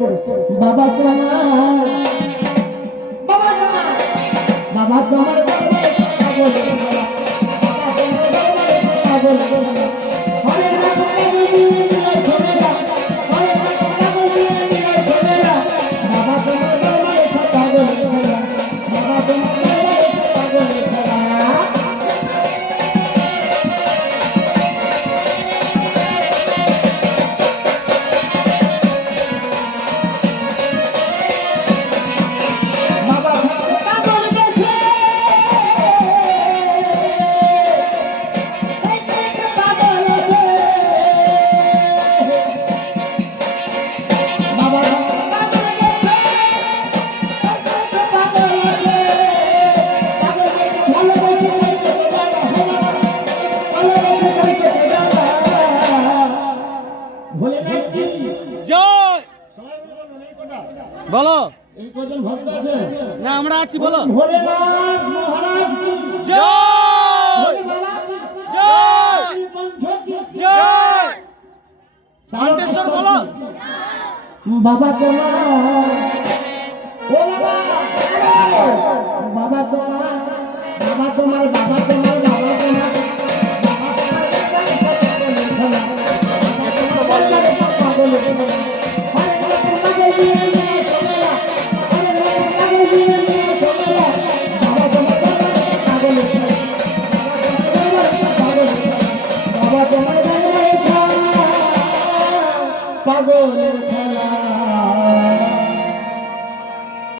করেছে। বাবা তোমার বাবা তোমার বলো এই কজন ভক্ত আছে না আমরা আছি বলো ভোলেনাথ মহারাজ জয় জয় জয় ঘণ্টেশ্বর বলো বাবা তোমার ও বাবা তোমার বাবা তোমার বাবা তোমার বাবা তোমার পাগলের খেলা